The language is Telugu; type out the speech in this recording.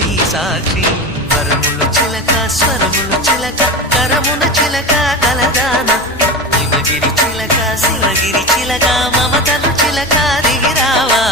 నీ సాక్షి వరములు చిలక స్వరములు చిలక కరమున చిలక కలదాన హిమగిరి చిలక శివగిరి చిలక మమతలు చిలక దిగిరావా